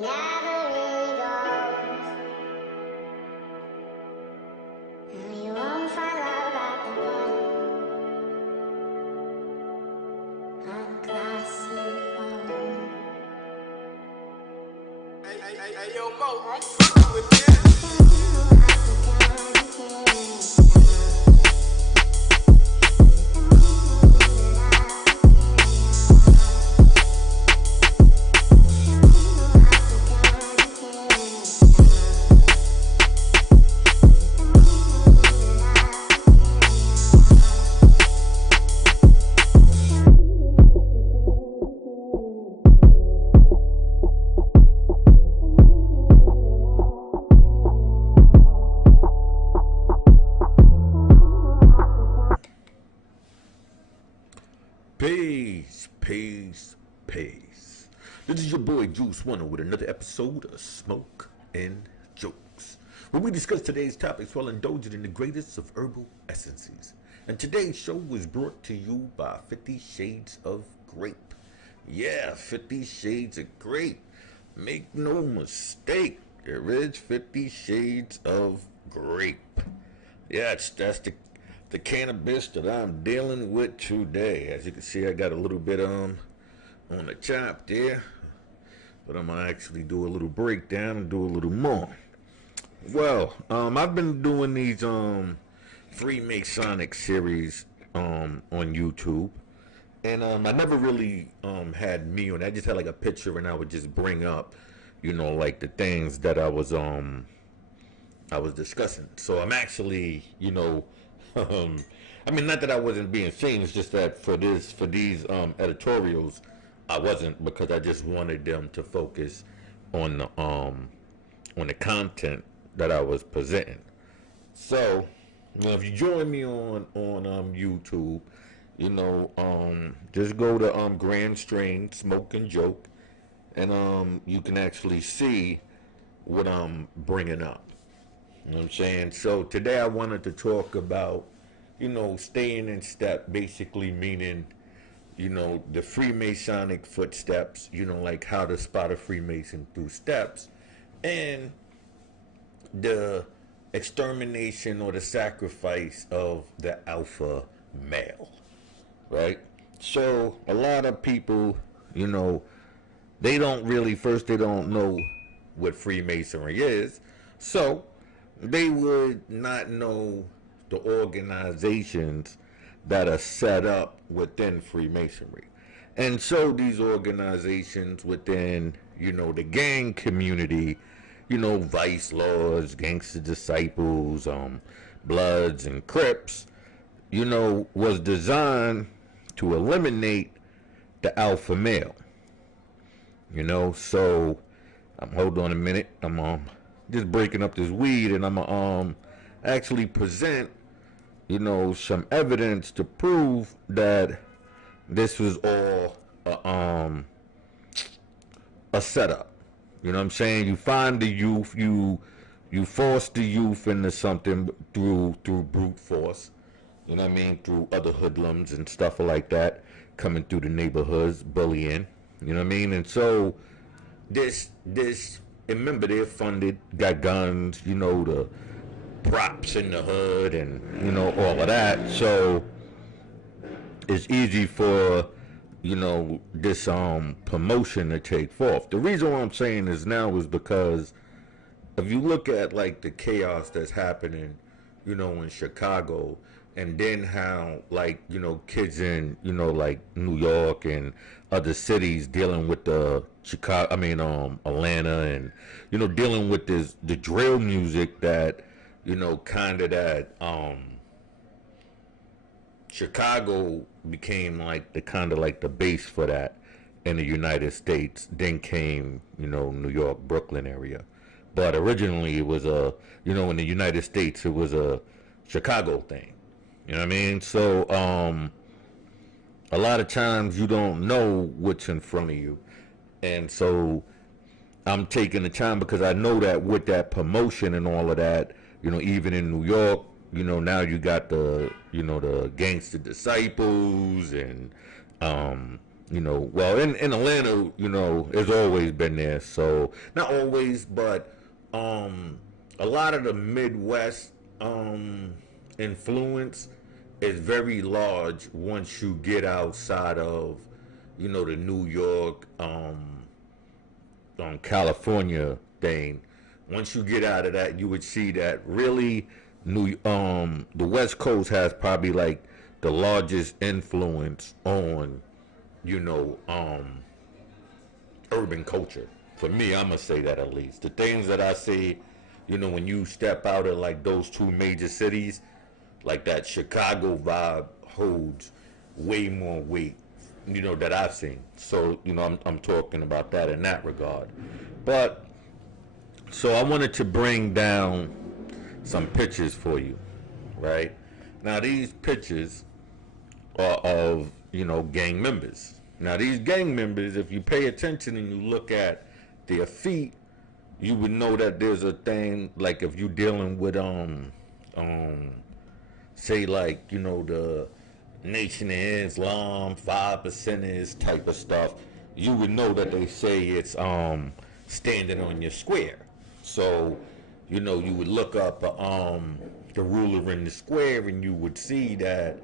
never really goes. And you won't find love at the bottom. A classic home. Hey, yo, Mo, I'm fucking with this. Peace. This is your boy Juice Wonder with another episode of Smoke and Jokes, where we discuss today's topics while indulging in the greatest of herbal essences. And today's show was brought to you by 50 Shades of Grape. Yeah, 50 Shades of Grape. Make no mistake, there is 50 Shades of Grape. Yeah, that's the cannabis that I'm dealing with today. As you can see, I got a little bit on the chop there, but I'm gonna actually do a little breakdown and do a little more. Well, I've been doing these Freemasonic series on YouTube, and I never really had me on it. I just had like a picture, and I would just bring up, like the things that I was discussing. So I'm actually, I mean, not that I wasn't being seen. It's just that for these editorials, I wasn't, because I just wanted them to focus on the content that I was presenting. So, if you join me on YouTube, just go to Grand Strain Smoke and Joke, and you can actually see what I'm bringing up. You know what I'm saying? So today I wanted to talk about, staying in step, basically meaning, the Freemasonic footsteps, like how to spot a Freemason through steps, and the extermination or the sacrifice of the alpha male, right? So a lot of people, they don't know what Freemasonry is, so they would not know the organizations that are set up within Freemasonry. And so these organizations within, the gang community, Vice Lords, Gangster Disciples, Bloods, and Crips, was designed to eliminate the alpha male. So, hold on a minute, I'm just breaking up this weed, and I'm actually present, some evidence to prove that this was all a setup. You know what I'm saying? You find the youth, you force the youth into something through brute force. You know what I mean? Through other hoodlums and stuff like that, coming through the neighborhoods, bullying. You know what I mean? And so this. And remember, they're funded, got guns, the props in the hood, and all of that. So it's easy for this promotion to take forth. The reason why I'm saying this now is because if you look at like the chaos that's happening, in Chicago, and then how kids in like New York and other cities dealing with the Atlanta, and dealing with the drill music that kind of that Chicago became like the base for that in the United States. Then came New York, Brooklyn area, but originally it was in the United States it was a Chicago thing. You know what I mean? So a lot of times you don't know what's in front of you, and so I'm taking the time because I know that with that promotion and all of that, even in New York, now you got the Gangster Disciples and Well, in Atlanta, it's always been there. So not always, but a lot of the Midwest influence is very large once you get outside of, the New York, California thing. Once you get out of that, you would see that really the West Coast has probably like the largest influence on, you know, um, urban culture. For me, I'm gonna say that at least. The things that I see, when you step out of like those two major cities, like that Chicago vibe holds way more weight, that I've seen. So, I'm talking about that in that regard. But so I wanted to bring down some pictures for you, right? Now these pictures are of, gang members. Now these gang members, if you pay attention and you look at their feet, you would know that there's a thing like if you're dealing with um say like, the Nation of Islam, 5%ers type of stuff, you would know that they say it's standing on your square. So, you would look up the ruler in the square and you would see that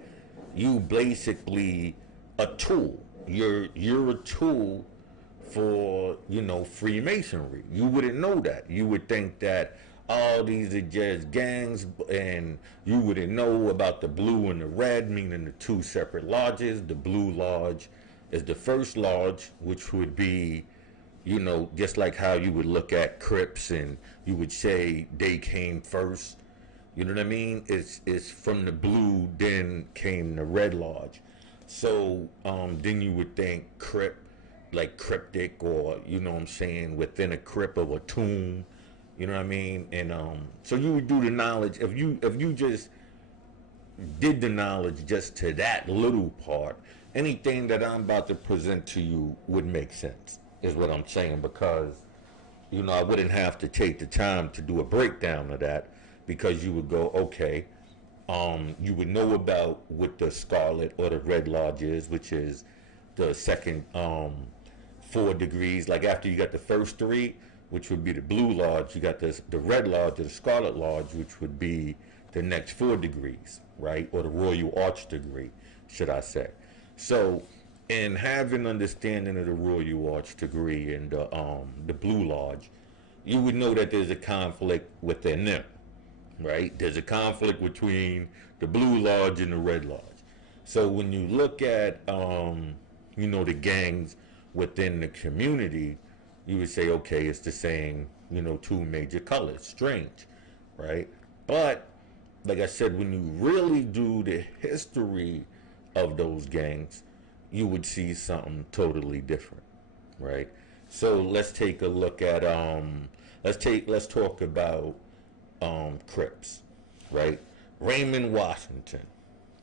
you basically a tool. You're a tool for, Freemasonry. You wouldn't know that. You would think that all these are just gangs, and you wouldn't know about the blue and the red, meaning the two separate lodges. The blue lodge is the first lodge, which would be, just like how you would look at Crips and you would say they came first. You know what I mean? It's from the blue, then came the red lodge. So then you would think Crip, like cryptic, or what I'm saying, within a crypt of a tomb. You know what I mean? And so you would do the knowledge. If you just did the knowledge just to that little part, anything that I'm about to present to you would make sense, is what I'm saying, because I wouldn't have to take the time to do a breakdown of that, because you would go, okay, you would know about what the Scarlet or the Red Lodge is, which is the second 4 degrees. Like after you got the first 3, which would be the Blue Lodge, you got the Red Lodge or the Scarlet Lodge, which would be the next 4 degrees, right? Or the Royal Arch degree, should I say. So, in having understanding of the Royal Arch degree and the Blue Lodge, you would know that there's a conflict within them, right? There's a conflict between the Blue Lodge and the Red Lodge. So when you look at, the gangs within the community, you would say, okay, it's the same, 2 major colors. Strange, right? But, like I said, when you really do the history of those gangs, you would see something totally different, right? So let's take a look at, let's talk about Crips, right? Raymond Washington,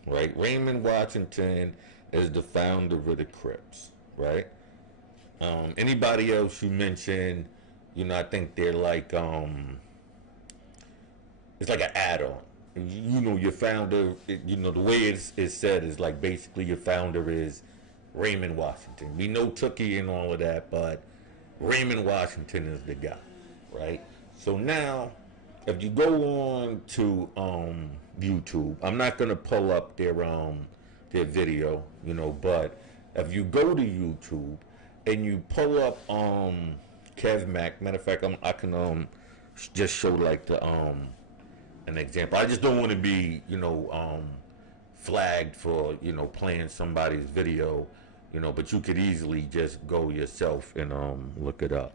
right? Raymond Washington is the founder of the Crips, right? Anybody else you mention, I think they're like, it's like an add-on. Your founder, the way it's said is like basically your founder is Raymond Washington. We know Tookie and all of that, but Raymond Washington is the guy, right? So now, if you go on to YouTube, I'm not gonna pull up their video, but if you go to YouTube and you pull up Kev Mack, matter of fact, I can just show like the an example. I just don't want to be flagged for playing somebody's video, but you could easily just go yourself and look it up.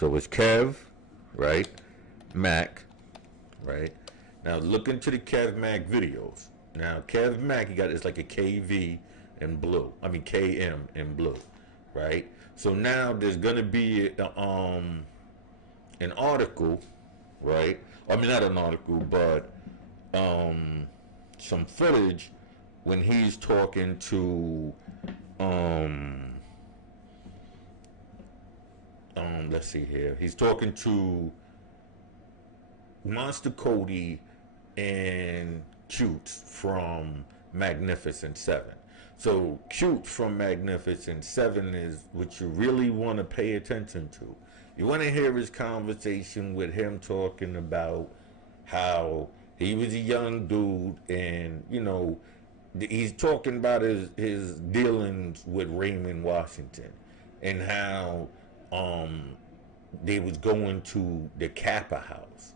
So it's Kev, right? Mack, right? Now look into the Kev Mack videos. Now Kev Mack, it's like a KV in blue. I mean KM in blue, right? So now there's gonna be an article, right? I mean not an article, but some footage when he's talking to let's see here. He's talking to Monster Cody and Cutes from Magnificent Seven. So cute from Magnificent Seven is what you really want to pay attention to. You want to hear his conversation with him talking about how he was a young dude, and he's talking about his dealings with Raymond Washington, and how they was going to the Kappa House.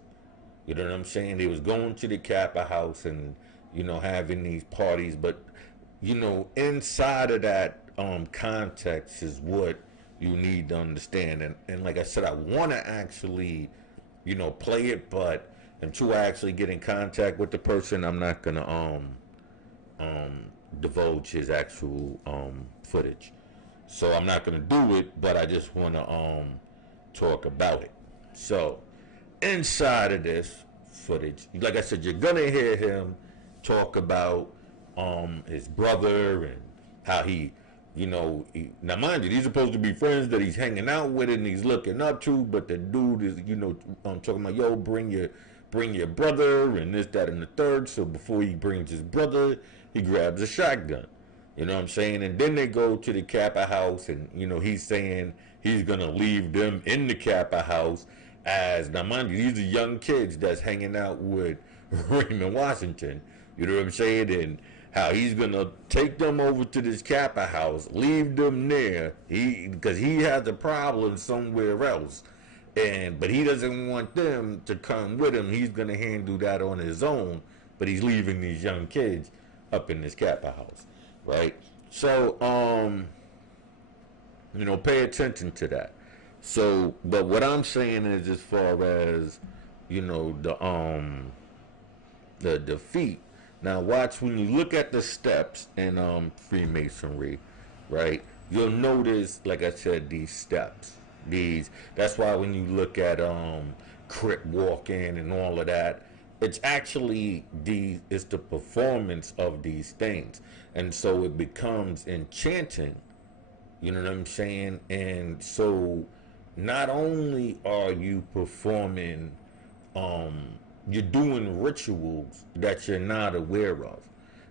You know what I'm saying? They was going to the Kappa House and having these parties, but inside of that context is what you need to understand. And like I said, I want to actually play it, but until I actually get in contact with the person, I'm not gonna divulge his actual footage. So I'm not gonna do it, but I just want to talk about it. So inside of this footage, like I said, you're gonna hear him talk about his brother and how now mind you, these are supposed to be friends that he's hanging out with and he's looking up to, but the dude is talking about, yo, bring your brother and this, that, and the third. So before he brings his brother, he grabs a shotgun. You know what I'm saying? And then they go to the Kappa House, and he's saying he's gonna leave them in the Kappa House. As now mind you, these are young kids that's hanging out with Raymond Washington. You know what I'm saying? And how he's gonna take them over to this Kappa House, leave them there, because he has a problem somewhere else, but he doesn't want them to come with him. He's gonna handle that on his own, but he's leaving these young kids up in this Kappa House, right? So pay attention to that. So, but what I'm saying is, as far as the defeat. Now watch, when you look at the steps in Freemasonry, right? You'll notice, like I said, these steps. That's why when you look at crypt walking and all of that, it's actually it's the performance of these things. And so it becomes enchanting. You know what I'm saying? And so not only are you performing you're doing rituals that you're not aware of.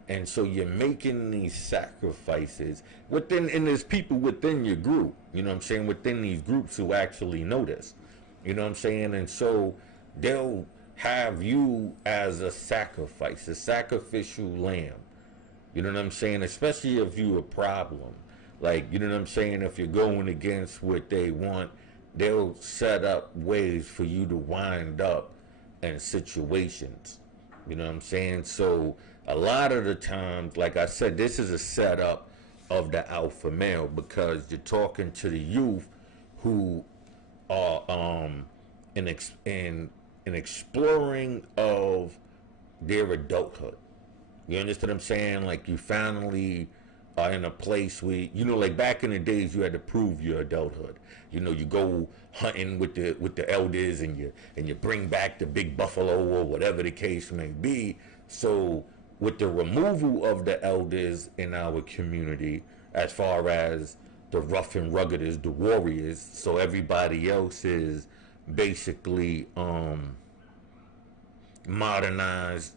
And so you're making these sacrifices and there's people within your group, within these groups who actually know this. You know what I'm saying? And so they'll have you as a sacrifice, a sacrificial lamb. You know what I'm saying? Especially if you're a problem. Like, you know what I'm saying? If you're going against what they want, they'll set up ways for you to wind up and situations. You know what I'm saying? So a lot of the times, like I said, this is a setup of the alpha male, because you're talking to the youth who are in exploring of their adulthood. You understand what I'm saying? Like, you finally are in a place where, like back in the days, you had to prove your adulthood. You go hunting with the elders, and you bring back the big buffalo or whatever the case may be. So with the removal of the elders in our community, as far as the rough and ruggeders, the warriors, so everybody else is basically modernized,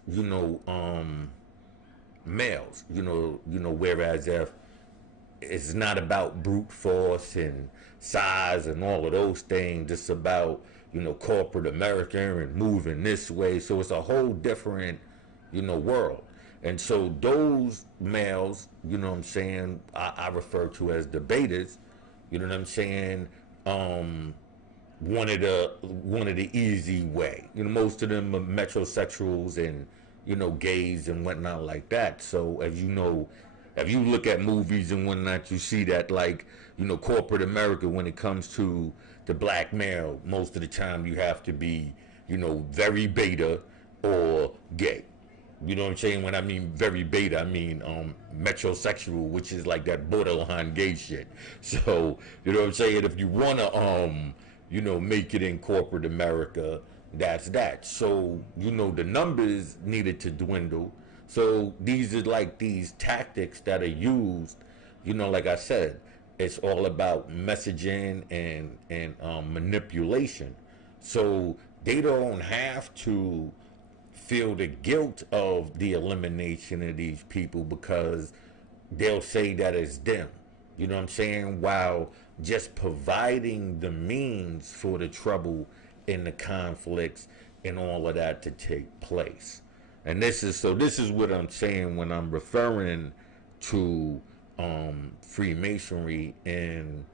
males, whereas if it's not about brute force and size and all of those things, it's about, corporate America and moving this way. So it's a whole different, world. And so those males, I refer to as debaters, wanted the easy way. Most of them are metrosexuals and gays and whatnot like that. So if you look at movies and whatnot, you see that, like, corporate America, when it comes to the black male, most of the time you have to be, very beta or gay. You know what I'm saying? When I mean very beta, I mean metrosexual, which is like that borderline gay shit. So, you know what I'm saying? If you want to, make it in corporate America, that's that. So, the numbers needed to dwindle. So these are like these tactics that are used, like I said, it's all about messaging and manipulation. So they don't have to feel the guilt of the elimination of these people, because they'll say that it's them. You know what I'm saying? While just providing the means for the trouble and the conflicts and all of that to take place. And this is what I'm saying when I'm referring to Freemasonry and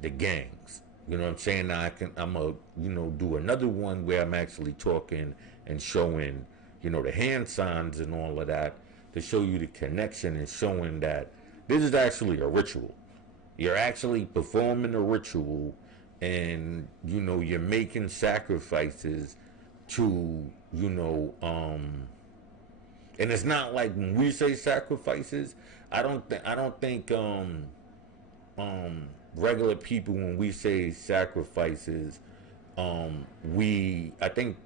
the gangs. You know what I'm saying? Now I'm gonna do another one where I'm actually talking and showing the hand signs and all of that to show you the connection and showing that this is actually a ritual. You're actually performing a ritual, and you're making sacrifices to and it's not like when we say sacrifices, I don't think regular people, when we say sacrifices, I think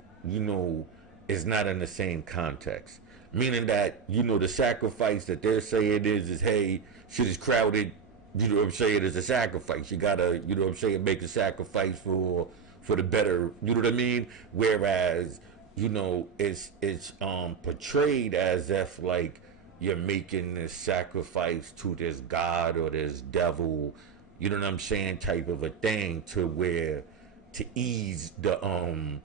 is not in the same context. Meaning that the sacrifice that they're saying is hey, shit is crowded. You know what I'm saying? It's a sacrifice. You gotta, make a sacrifice for the better. You know what I mean? Whereas, it's portrayed as if like you're making this sacrifice to this god or this devil. You know what I'm saying? Type of a thing to ease the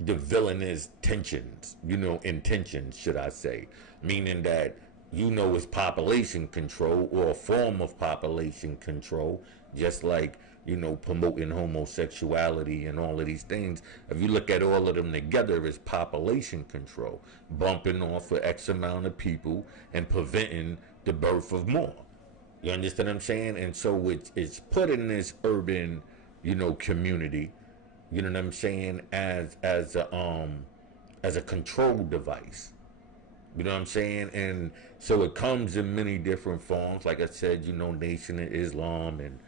villainous tensions. Intentions, should I say? Meaning that it's population control or a form of population control, just like, promoting homosexuality and all of these things. If you look at all of them together, it's population control, bumping off for X amount of people and preventing the birth of more. You understand what I'm saying? And so it's put in this urban, community, you know what I'm saying, as a control device. You know what I'm saying? And so it comes in many different forms. Like I said, Nation of Islam and,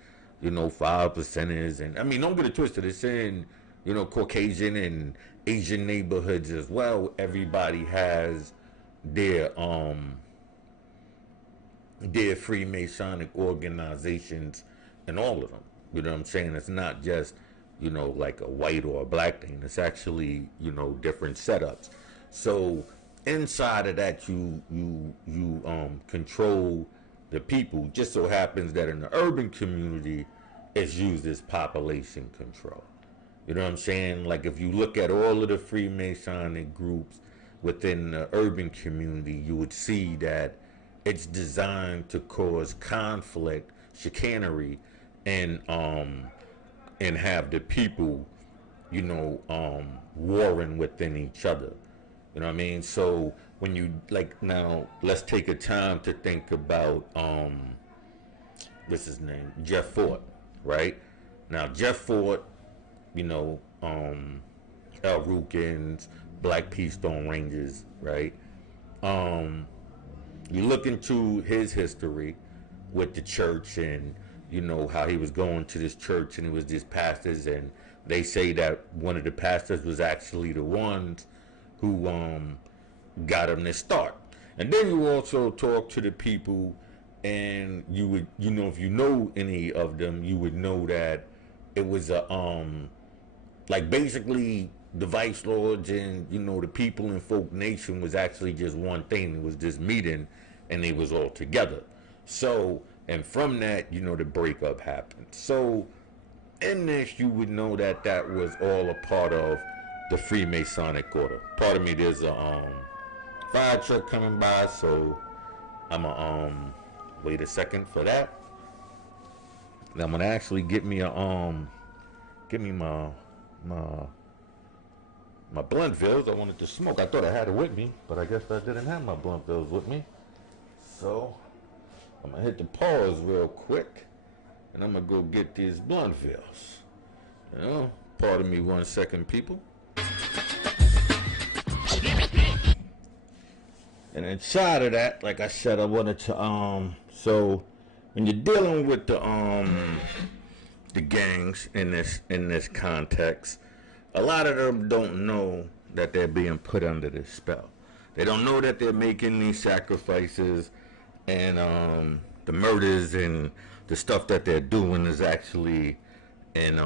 5%ers. And I mean, don't get it twisted. It's in, Caucasian and Asian neighborhoods as well. Everybody has their Freemasonic organizations and all of them. You know what I'm saying? It's not just, like a white or a black thing. It's actually, different setups. So inside of that, you control the people. Just so happens that in the urban community, it's used as population control. You know what I'm saying? Like if you look at all of the Freemasonic groups within the urban community, you would see that it's designed to cause conflict, chicanery, and have the people, warring within each other. You know what I mean? So when you now, let's take a time to think about what's his name, Jeff Fort, right? Now Jeff Fort, El Rukins, Black Peace Stone Rangers, right? You look into his history with the church and how he was going to this church and it was these pastors, and they say that one of the pastors was actually the ones who got him this start. And then you also talk to the people, and you would, if you know any of them, you would know that it was basically the vice lords and the people in Folk Nation was actually just one thing. It was this meeting, and they was all together. So, and from that, the breakup happened. So, in this, you would know that that was all a part of the Freemasonic order. Pardon me, there's a fire truck coming by, so I'm gonna wait a second for that. And I'm gonna actually get me my Bluntvilles. I wanted to smoke. I thought I had it with me, but I guess I didn't have my Bluntvilles with me. So I'm gonna hit the pause real quick, and I'm gonna go get these Bluntvilles. Pardon me 1 second, people. And inside of that, like I said, I wanted to so when you're dealing with the gangs in this context, a lot of them don't know that they're being put under this spell. They don't know that they're making these sacrifices, and the murders and the stuff that they're doing is actually in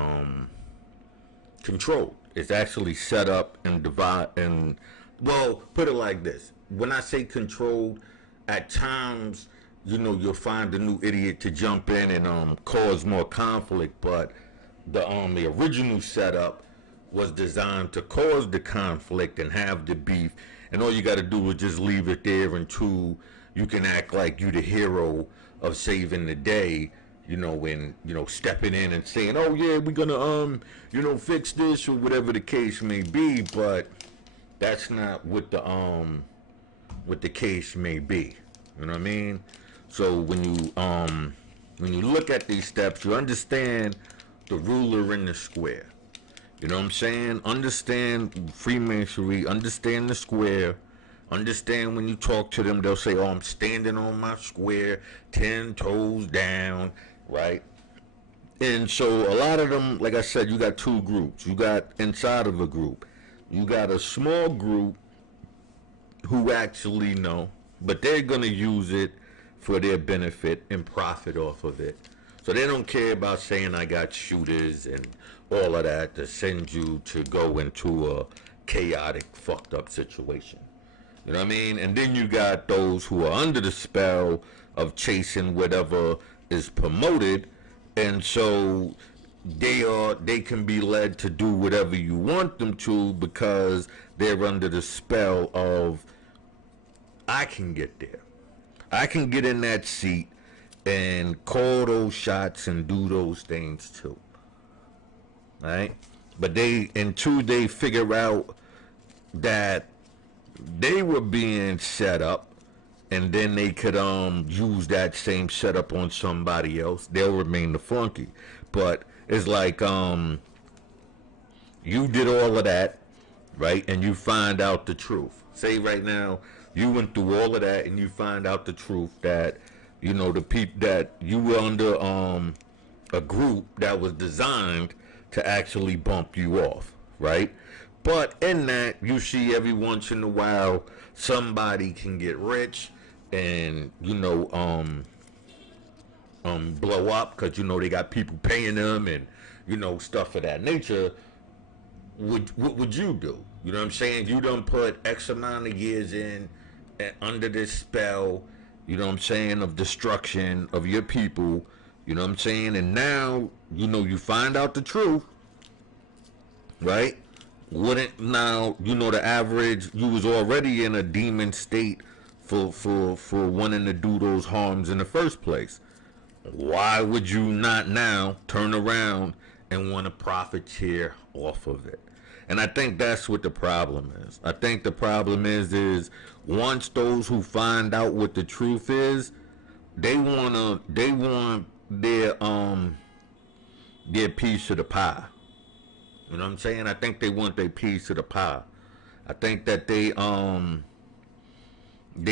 control. It's actually set up and divide and, well, put it like this. When I say controlled, at times you'll find a new idiot to jump in and cause more conflict. But the original setup was designed to cause the conflict and have the beef, and all you got to do is just leave it there until you can act like you the hero of saving the day, and stepping in and saying, "Oh yeah, we're gonna fix this," or whatever the case may be. But that's not what the case may be. You know what I mean? So when you look at these steps, you understand the ruler in the square. You know what I'm saying? Understand Freemasonry, understand the square, understand when you talk to them, they'll say, "Oh, I'm standing on my square, 10 toes down," right? And so a lot of them, like I said, you got two groups. You got inside of a group, you got a small group who actually know, but they're going to use it for their benefit and profit off of it. So they don't care about saying I got shooters and all of that to send you to go into a chaotic, fucked up situation. You know what I mean? And then you got those who are under the spell of chasing whatever is promoted, and so they can be led to do whatever you want them to because they're under the spell of, I can get there. I can get in that seat and call those shots and do those things too. Right? But until they figure out that they were being set up, and then they could use that same setup on somebody else, they'll remain the flunky. But it's like you did all of that, right? And you find out the truth. Say right now, you went through all of that and you find out the truth that, the people that you were under a group that was designed to actually bump you off, right? But in that, you see every once in a while somebody can get rich and blow up because they got people paying them and stuff of that nature. What would you do? You know what I'm saying? You done put X amount of years in under this spell, of destruction of your people, and now, you find out the truth, right? Wouldn't now, the average, you was already in a demon state for wanting to do those harms in the first place. Why would you not now turn around and want to profiteer off of it? And I think that's what the problem is. I think the problem is once those who find out what the truth is, they want their piece of the pie. You know what I'm saying? I think they want their piece of the pie. I think that they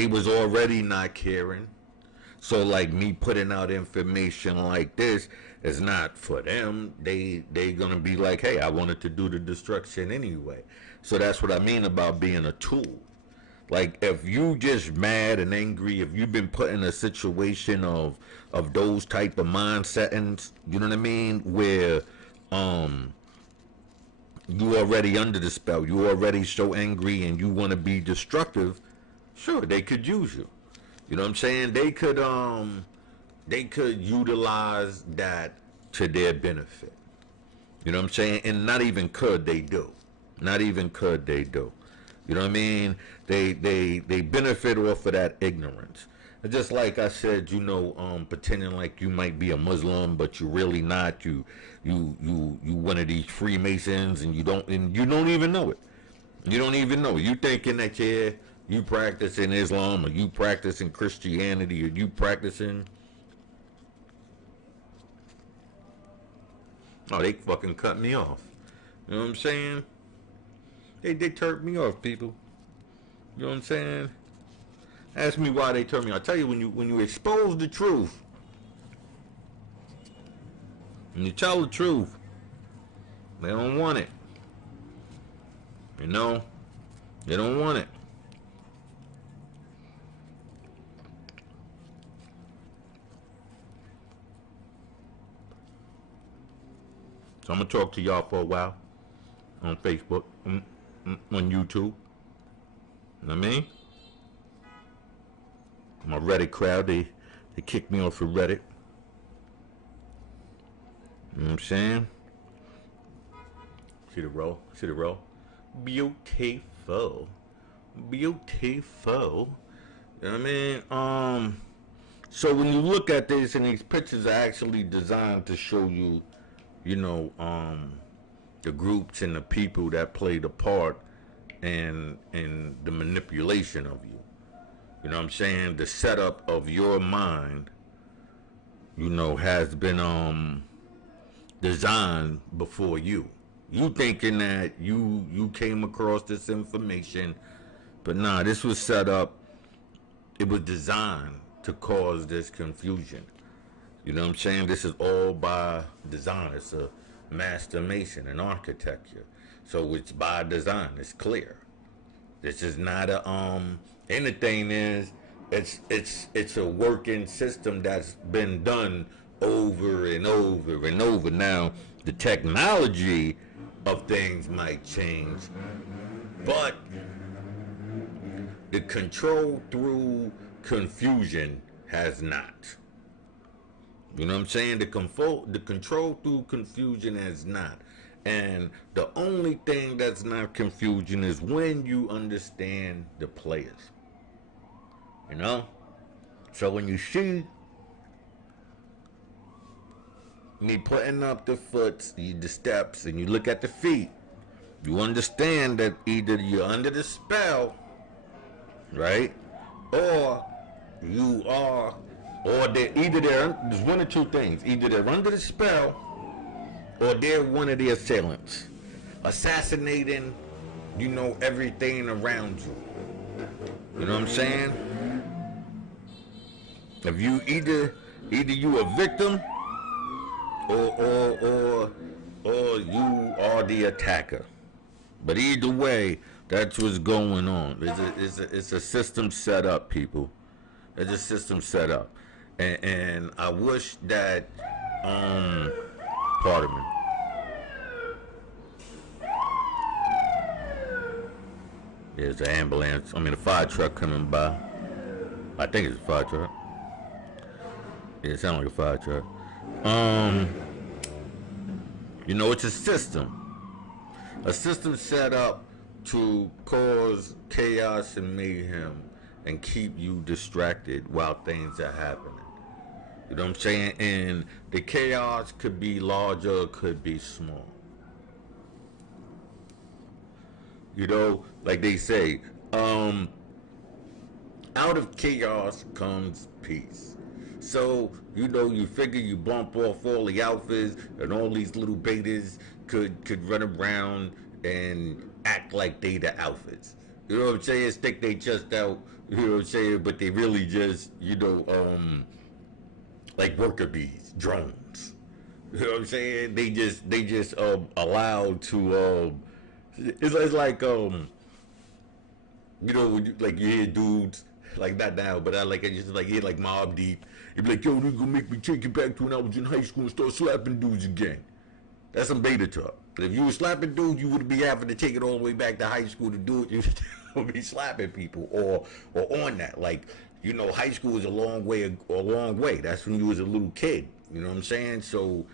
was already not caring. So like me putting out information like this is not for them. They gonna be like, hey, I wanted to do the destruction anyway. So that's what I mean about being a tool. Like if you just mad and angry, if you've been put in a situation of those type of mind settings, you know what I mean, where you already under the spell, you already so angry and you want to be destructive, sure, they could use you. You know what I'm saying? They could utilize that to their benefit. You know what I'm saying? And not even could, they do. Not even could, they do. You know what I mean? They benefit off of that ignorance. It's just like I said, pretending like you might be a Muslim, but you're really not. You one of these Freemasons, and you don't even know it. You don't even know it. You thinking that you practicing Islam, or you practicing Christianity, or you practicing. Oh, they fucking cut me off. You know what I'm saying? They turned me off, people. You know what I'm saying? Ask me why they turned me off. I tell you, when you expose the truth, when you tell the truth, they don't want it. They don't want it. So I'm gonna talk to y'all for a while on Facebook, on YouTube. You know what I mean? My Reddit crowd, They kicked me off of Reddit. You know what I'm saying? See the row? See the row? Beautiful. Beautiful. You know what I mean? So when you look at this, and these pictures are actually designed to show you, you know, the groups and the people that played a part in the manipulation of you. You know what I'm saying? The setup of your mind, you know, has been designed before you. You thinking that you came across this information, but nah, this was set up. It was designed to cause this confusion. You know what I'm saying? This is all by design. It's a master mason, an architecture. So it's by design. It's clear. This is not a anything is it's a working system that's been done over and over and over. Now the technology of things might change, but the control through confusion has not. You know what I'm saying? The control through confusion has not. And the only thing that's not confusion is when you understand the players. You know? So when you see me putting up the foot, the steps, and you look at the feet, you understand that either you're under the spell, right? Or you are, or there's one or two things. Either they're under the spell, or they're one of the assailants, assassinating, you know, everything around you. You know what I'm saying? If you either you a victim, or you are the attacker. But either way, that's what's going on. It's a system set up, people. It's a system set up, and I wish that pardon me. There's an ambulance. I mean, a fire truck coming by. I think it's a fire truck. Yeah, it sounds like a fire truck. You know, it's a system. A system set up to cause chaos and mayhem and keep you distracted while things are happening. You know what I'm saying? And the chaos could be larger, could be small. You know, like they say, out of chaos comes peace. So, you know, you figure you bump off all the alphas and all these little betas could run around and act like they the alphas. You know what I'm saying? Stick they chest out, you know what I'm saying? But they really just, you know, like worker bees, drones. You know what I'm saying? They just allowed to, it's like, you know, when you, like you hear dudes, like not now, but I just like hear like Mob Deep. You be like, yo, they gonna make me take it back to when I was in high school and start slapping dudes again. That's some beta talk. But if you were slapping dudes, you would be having to take it all the way back to high school to do it. You would be slapping people or on that. Like, you know, high school is a long way. That's when you was a little kid. You know what I'm saying? So,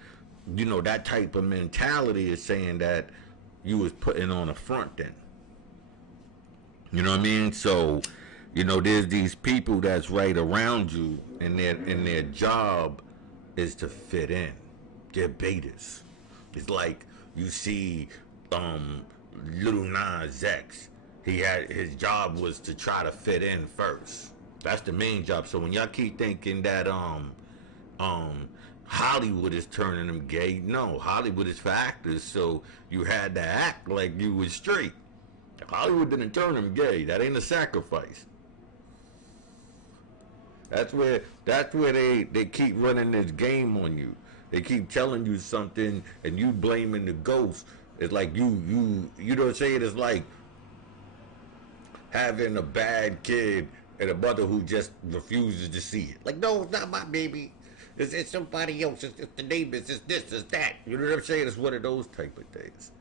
you know, that type of mentality is saying that you was putting on a front then. You know what I mean? So, you know, there's these people that's right around you, and their job is to fit in. They're betas. It's like you see Little Nas X. His job was to try to fit in first. That's the main job. So when y'all keep thinking that Hollywood is turning them gay, no, Hollywood is for actors. So you had to act like you was straight. Hollywood didn't turn them gay. That ain't a sacrifice. That's where they keep running this game on you. They keep telling you something and you blaming the ghost. It's like you know what I'm saying? It's like having a bad kid and a mother who just refuses to see it. Like, no, it's not my baby. It's somebody else. It's the neighbors. It's this. It's that. You know what I'm saying? It's one of those type of things.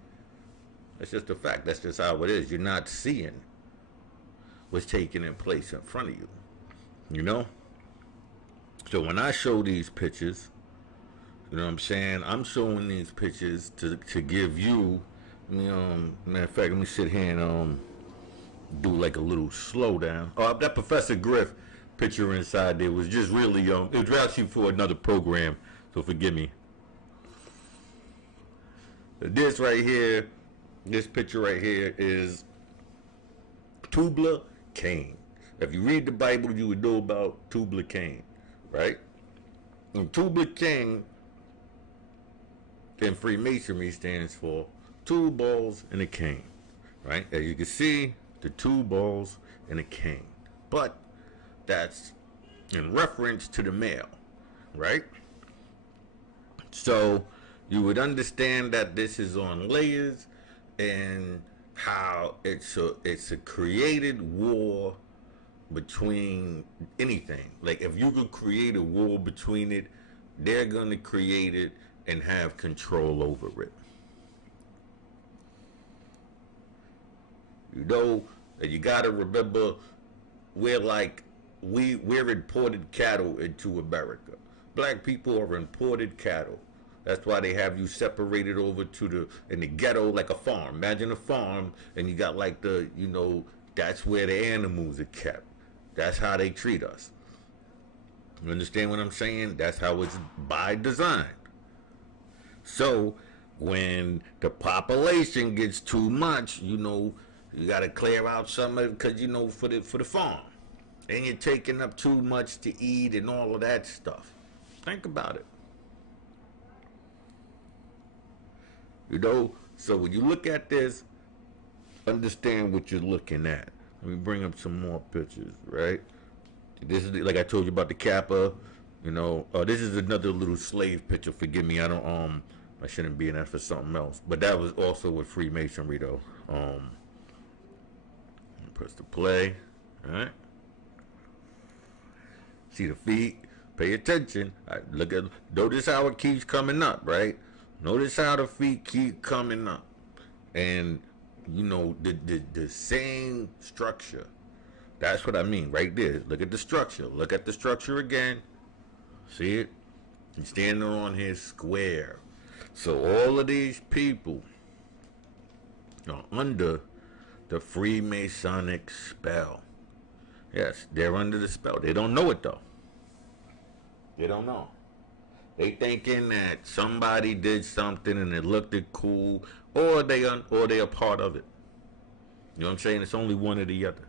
That's just a fact. That's just how it is. You're not seeing what's taking in place in front of you. You know? So when I show these pictures, you know what I'm saying? I'm showing these pictures to give you, matter of fact, let me sit here and do like a little slowdown. Oh, that Professor Griff picture inside there was just really it was actually for another program, so forgive me. This right here, this picture right here is Tubal Cain. If you read the Bible, you would know about Tubal Cain, right? And Tubal Cain in Freemasonry stands for two balls and a cane, right? As you can see, the two balls and a cane. But that's in reference to the male, right? So you would understand that this is on layers and how it's a created war between anything. Like if you could create a war between it, they're gonna create it and have control over it. You know, you gotta remember we're imported cattle into America. Black people are imported cattle. That's why they have you separated over in the ghetto like a farm. Imagine a farm and you got like that's where the animals are kept. That's how they treat us. You understand what I'm saying? That's how it's by design. So when the population gets too much, you got to clear out some of it because for the farm, and you're taking up too much to eat and all of that stuff. Think about it. So when you look at this, understand what you're looking at. Let me bring up some more pictures, right? This is like I told you about the Kappa. This is another little slave picture. Forgive me, I shouldn't be in that for something else. But that was also with Freemasonry, though. Press the play. All right. See the feet. Pay attention. Notice how it keeps coming up, right? Notice how the feet keep coming up, and the same structure. That's what I mean right there. Look at the structure. Look at the structure again. See it? He's standing on his square. So all of these people are under the Freemasonic spell. Yes, they're under the spell. They don't know it though. They don't know. They thinking that somebody did something and it looked cool, or they are part of it. You know what I'm saying? It's only one or the other.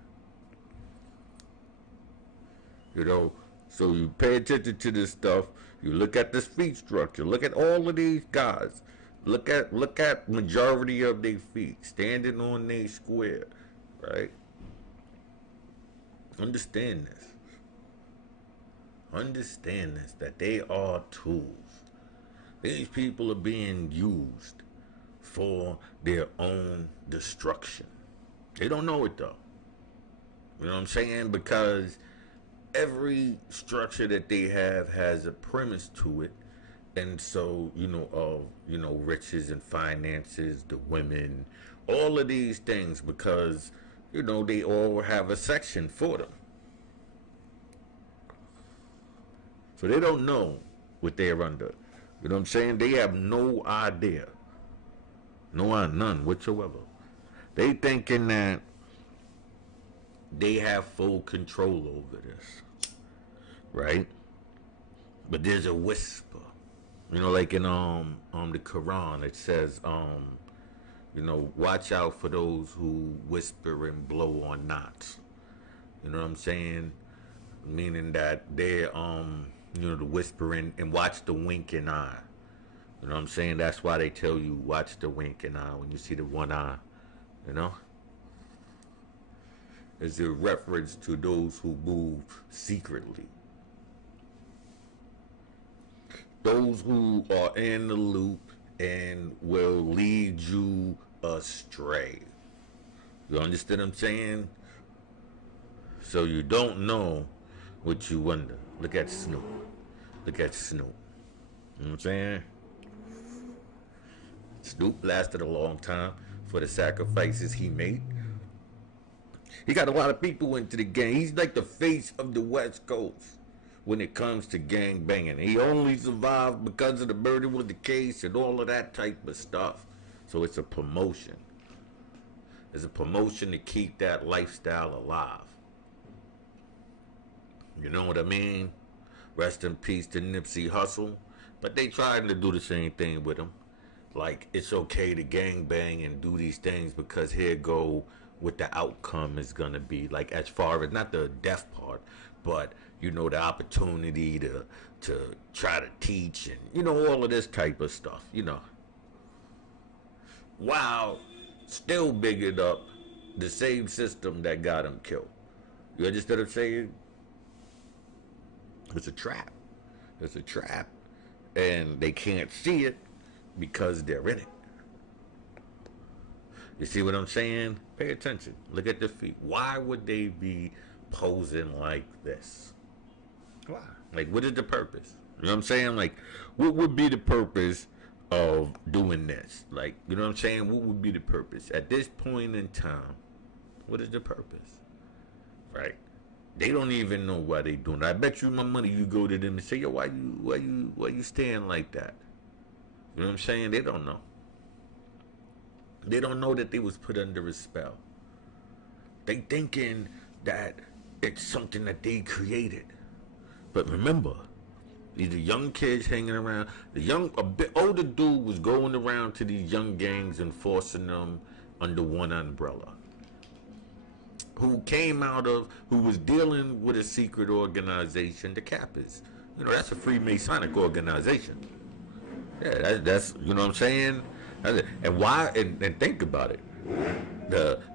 So you pay attention to this stuff. You look at this feet structure. Look at all of these guys. Look at majority of their feet standing on their square, right? Understand this. Understand this, that they are tools. These people are being used for their own destruction. They don't know it though. You know what I'm saying? Because every structure that they have has a premise to it. And so, riches and finances, the women, all of these things, because, they all have a section for them. So they don't know what they're under. You know what I'm saying? They have no idea. None whatsoever. They thinking that they have full control over this. Right? But there's a whisper. Like in the Quran, it says, watch out for those who whisper and blow on knots. You know what I'm saying? Meaning that they're the whispering, and watch the winking eye. You know what I'm saying? That's why they tell you watch the winking eye when you see the one eye. It's a reference to those who move secretly. Those who are in the loop and will lead you astray. You understand what I'm saying? So you don't know what you wonder. Look at Snoop. Look at Snoop. You know what I'm saying? Snoop lasted a long time for the sacrifices he made. He got a lot of people into the game. He's like the face of the West Coast. when it comes to gang banging. He only survived because of the murder with the case and all of that type of stuff. So it's a promotion. It's a promotion to keep that lifestyle alive. You know what I mean? Rest in peace to Nipsey Hussle. But they trying to do the same thing with him. Like, it's okay to gang bang and do these things because here go what the outcome is going to be. Like, as far as, not the death part, but, you know, the opportunity to try to teach and, you know, all of this type of stuff, you know. While still bigging up the same system that got him killed. You understand what I'm saying? It's a trap. It's a trap. And they can't see it because they're in it. You see what I'm saying? Pay attention. Look at their feet. Why would they be posing like this? Why? Like, what is the purpose? You know what I'm saying? Like, what would be the purpose of doing this? Like, you know what I'm saying? What would be the purpose? At this point in time, what is the purpose? Right? They don't even know why they doing it. I bet you my money you go to them and say, yo, why you staying like that? You know what I'm saying? They don't know. They don't know that they was put under a spell. They thinking that it's something that they created. But remember, these are young kids hanging around. A bit older dude was going around to these young gangs and forcing them under one umbrella. Who was dealing with a secret organization, the Kappas. You know, that's a Freemasonic organization. Yeah, that's you know what I'm saying? And why, and think about it.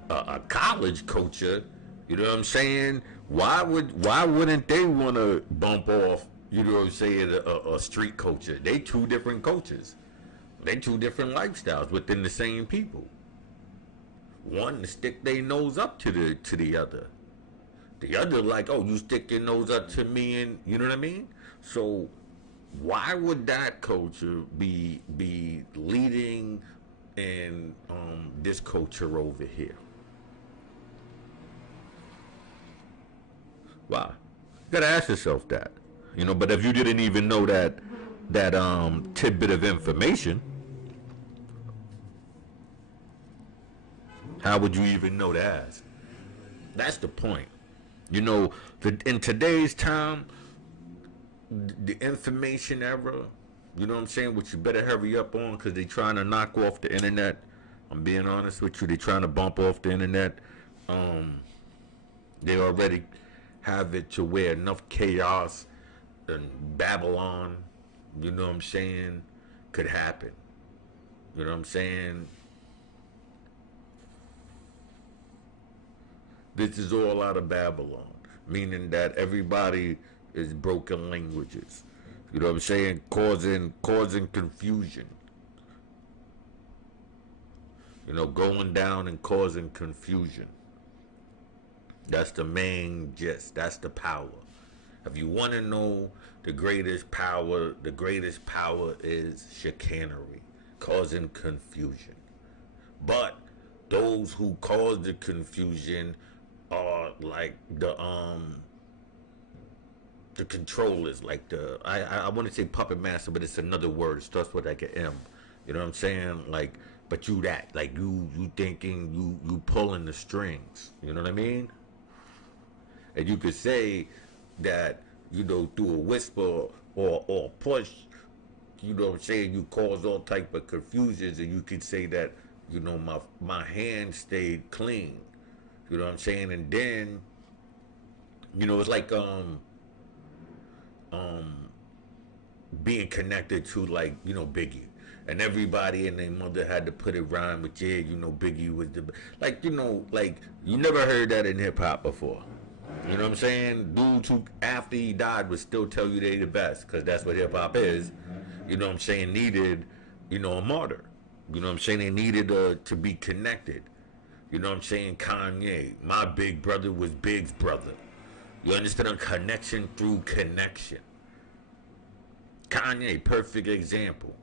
A college culture, you know what I'm saying? Why wouldn't they want to bump off, you know what I'm saying, a street culture? They two different cultures. They two different lifestyles within the same people. One to stick their nose up to the other. The other like, oh, you stick your nose up to me, and you know what I mean? So why would that culture be leading in this culture over here? Why? You gotta ask yourself that. You know, but if you didn't even know that tidbit of information, how would you even know to ask? That's the point. You know, in today's time, the information era, you know what I'm saying, which you better hurry up on because they're trying to knock off the internet. I'm being honest with you. They're trying to bump off the internet. They already have it to where enough chaos and Babylon, you know what I'm saying, could happen. You know what I'm saying? This is all out of Babylon, meaning that everybody is broken languages. You know what I'm saying? Causing confusion. You know, going down and causing confusion. That's the main gist. That's the power. If you want to know the greatest power is chicanery, causing confusion. But those who cause the confusion are like the controllers, like I want to say puppet master, but it's another word. It starts with like an M. You know what I'm saying? Like, but you that, like you thinking you pulling the strings. You know what I mean? And you could say that, you know, through a whisper or push, you know what I'm saying, you cause all type of confusions, and you could say that, you know, my hand stayed clean. You know what I'm saying? And then, you know, it's like being connected to, like, you know, Biggie. And everybody and their mother had to put it rhyme with, yeah, you know, Biggie was the, like, you know, like, you never heard that in hip hop before. You know what I'm saying? Dudes who, after he died, would still tell you they the best, because that's what hip hop is. You know what I'm saying? Needed, you know, a martyr. You know what I'm saying? They needed to be connected. You know what I'm saying? Kanye, my big brother was Big's brother. You understand? A connection through connection. Kanye, perfect example.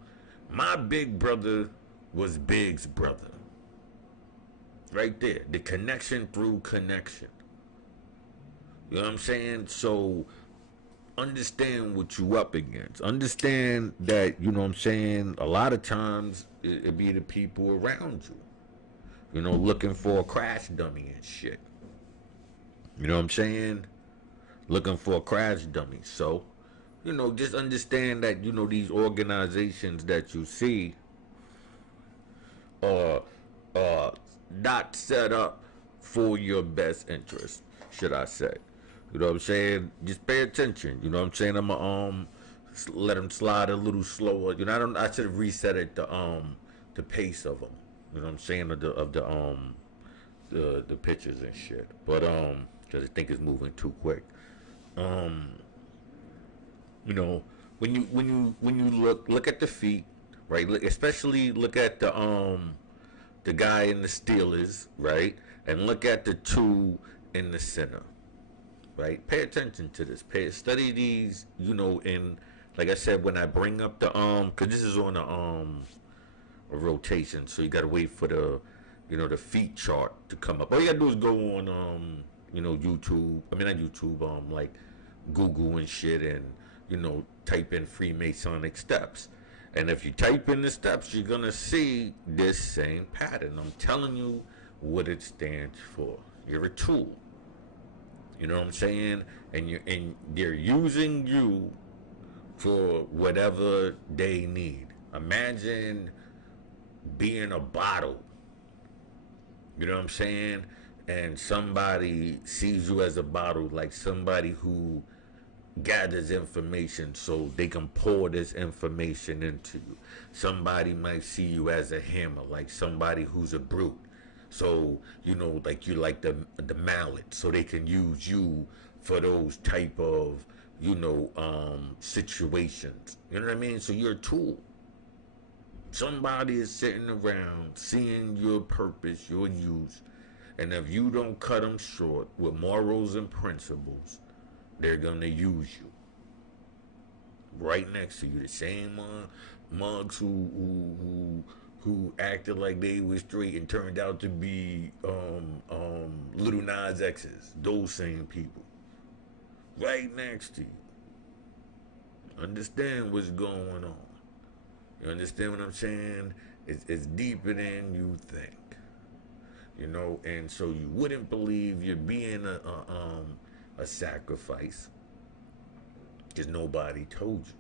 My big brother was Big's brother. Right there. The connection through connection. You know what I'm saying? So understand what you up against. Understand that, you know what I'm saying, a lot of times it be the people around you, you know, looking for a crash dummy and shit. You know what I'm saying? Looking for a crash dummy. So, you know, just understand that, you know, these organizations that you see are not set up for your best interest, should I say. You know what I'm saying? Just pay attention. You know what I'm saying? I'm gonna let them slide a little slower. You know, I should have reset it the pace of them. You know what I'm saying? The pictures and shit. But because I think it's moving too quick. Um, you know, when you look at the feet, right? Especially look at the guy in the Steelers, right? And look at the two in the center, right? Pay attention to this. Study these, you know, in, like I said, when I bring up the cause this is on a rotation, so you gotta wait for the, you know, the feet chart to come up. All you gotta do is go on you know, YouTube. I mean not YouTube, like Google and shit, and you know, type in Freemasonic steps. And if you type in the steps, you're gonna see this same pattern. I'm telling you what it stands for. You're a tool. You know what I'm saying? And they're using you for whatever they need. Imagine being a bottle. You know what I'm saying? And somebody sees you as a bottle, like somebody who gathers information so they can pour this information into you. Somebody might see you as a hammer, like somebody who's a brute. So, you know, like you like the mallet, so they can use you for those type of, you know, situations. You know what I mean? So you're a tool. Somebody is sitting around seeing your purpose, your use, and if you don't cut them short with morals and principles, they're gonna use you. Right next to you, the same mugs who acted like they was straight and turned out to be Little Nas X's. Those same people, right next to you. Understand what's going on. You understand what I'm saying? It's deeper than you think. You know, and so you wouldn't believe you're being a sacrifice because nobody told you.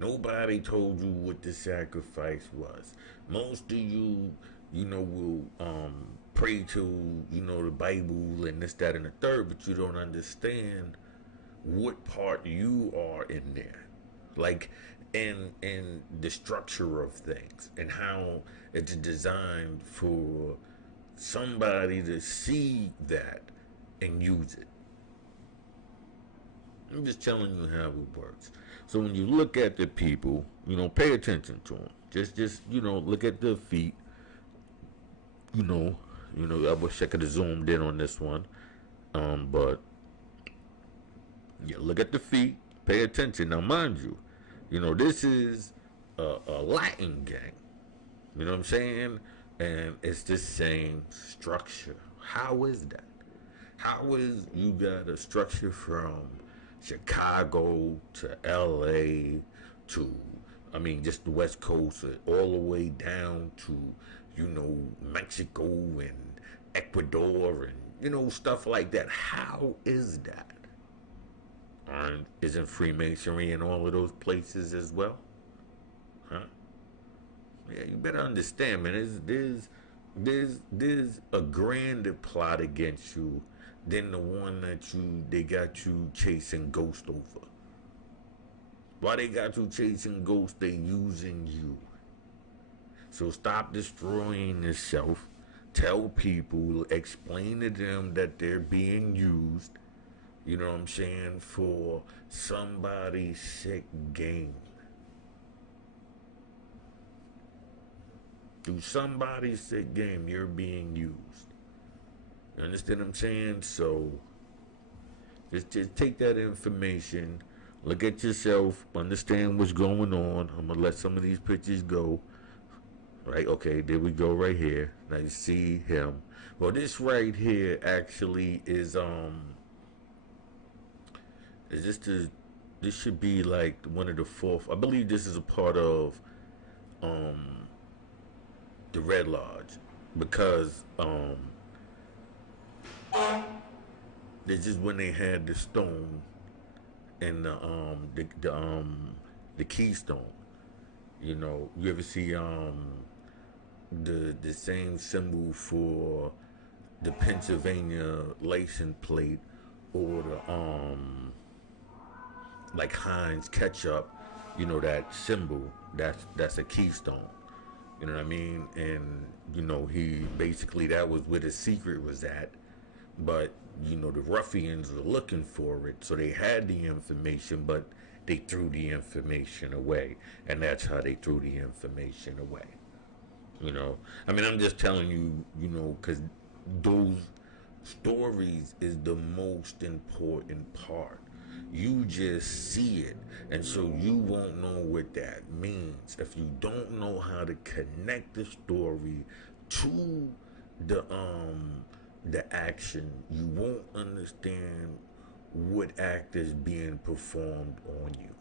Nobody told you what the sacrifice was. Most of you, you know, will pray to, you know, the Bible and this, that, and the third, but you don't understand what part you are in there. Like in the structure of things and how it's designed for somebody to see that and use it. I'm just telling you how it works. So when you look at the people, you know, pay attention to them. Just you know, look at the feet. You know, I wish I could have zoomed in on this one, but yeah, look at the feet. Pay attention. Now, mind you, you know, this is a Latin gang. You know what I'm saying? And it's the same structure. How is that? How is you got a structure from Chicago to LA to, I mean, just the West Coast, all the way down to, you know, Mexico and Ecuador and, you know, stuff like that? How is that? Isn't Freemasonry in all of those places as well? Huh? Yeah, you better understand, man. There's a grander plot against you than the one that they got you chasing ghosts over. Why they got you chasing ghosts? They using you. So stop destroying yourself. Tell people, explain to them that they're being used. You know what I'm saying? For somebody's sick gain. Through somebody's sick game, you're being used. You understand what I'm saying? So, just take that information, look at yourself, understand what's going on. I'm going to let some of these pictures go. Right? Okay, there we go right here. Now you see him. Well, this right here actually is just this should be like one of the fourth. I believe this is a part of um the Red Lodge because this is when they had the stone and the keystone. You know, you ever see the same symbol for the Pennsylvania license plate or the like Heinz ketchup, you know, that symbol, that's a keystone. You know what I mean? And you know, he basically, that was where the secret was at. But you know, the ruffians were looking for it, so they had the information, but they threw the information away, and that's how they threw the information away. You know, I mean, I'm just telling you, you know, because those stories is the most important part. You just see it, and so you won't know what that means if you don't know how to connect the story to the action. You won't understand what act is being performed on you,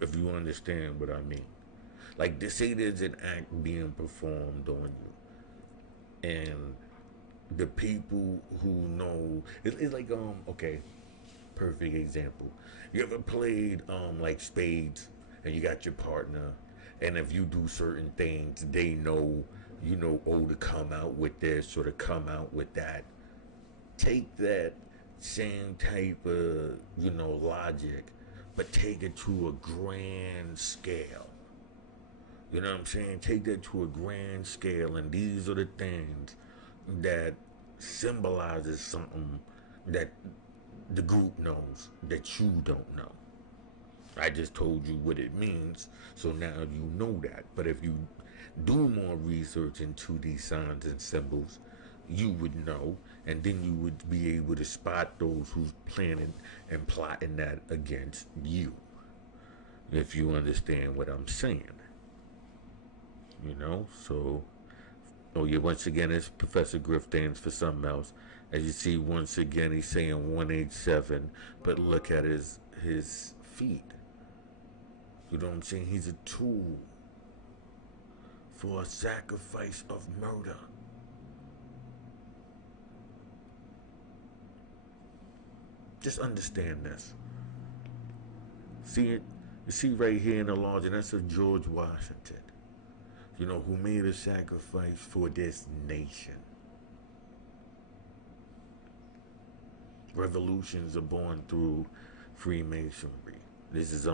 if you understand what I mean. Like, they say there's an act being performed on you, and the people who know, it's like, okay, perfect example. You ever played like spades, and you got your partner, and if you do certain things, they know, you know, oh, to come out with this or to come out with that. Take that same type of, you know, logic, but take it to a grand scale. You know what I'm saying? Take that to a grand scale, and these are the things that symbolizes something that the group knows that you don't know. I just told you what it means, so now you know that. But if you do more research into these signs and symbols, you would know, and then you would be able to spot those who's planning and plotting that against you. If you understand what I'm saying. You know, so, oh yeah, once again, it's Professor Griff stands for something else. As you see, once again, he's saying 187, but look at his feet. You know what I'm saying? He's a tool for a sacrifice of murder. Just understand this. See it? You see right here in the lodge, and that's of George Washington, you know, who made a sacrifice for this nation. Revolutions are born through Freemasonry. This is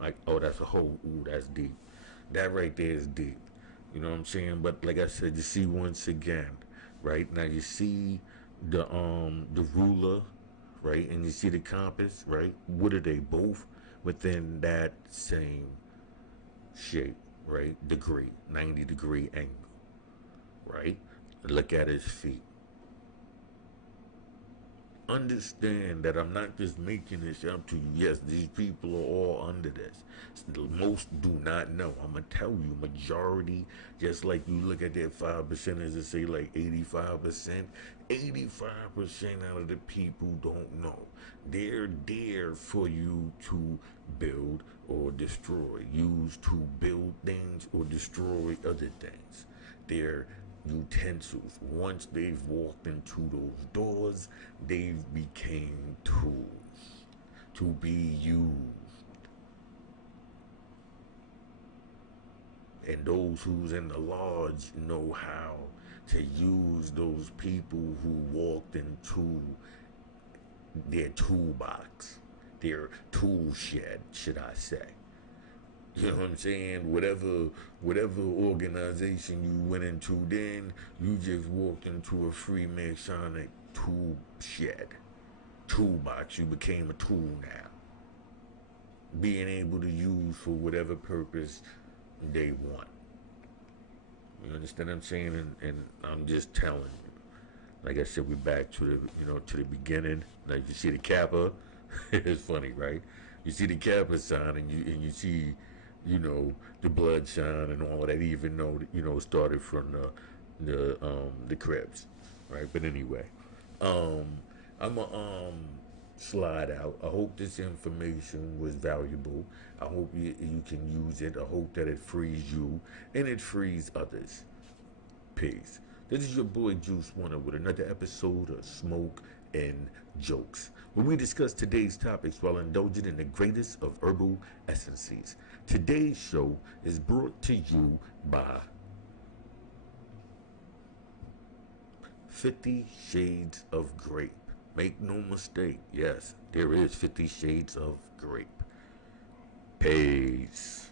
like, oh, that's a whole, ooh, that's deep. That right there is deep. You know what I'm saying? But like I said, you see once again, right? Now you see the ruler, right? And you see the compass, right? What are they? Both within that same shape, right? Degree, 90-degree angle, right? Look at his feet. Understand that I'm not just making this up to you. Yes, these people are all under this. Most do not know. I'm gonna tell you, majority, just like you look at that 5% as to say like 85%, 85% out of the people don't know. They're there for you to build or destroy, use to build things or destroy other things. They're utensils. Once they've walked into those doors, they've became tools to be used. And those who's in the lodge know how to use those people who walked into their toolbox, their tool shed, should I say. You know what I'm saying? Whatever organization you went into then, you just walked into a Freemasonic tool shed, toolbox. You became a tool now, being able to use for whatever purpose they want. You understand what I'm saying? And I'm just telling you. Like I said, we're back to the beginning. Like you see the Kappa, it's funny, right? You see the Kappa sign, and you see, you know, the blood shine and all that, even though, you know, it started from the Cribs, right? But anyway, I'm a slide out. I hope this information was valuable. I hope you can use it. I hope that it frees you and it frees others. Peace. This is your boy Juice Warner with another episode of Smoke and Jokes, where we discuss today's topics while indulging in the greatest of herbal essences. Today's show is brought to you by 50 Shades of Grape. Make no mistake, yes, there is 50 Shades of Grape. Peace.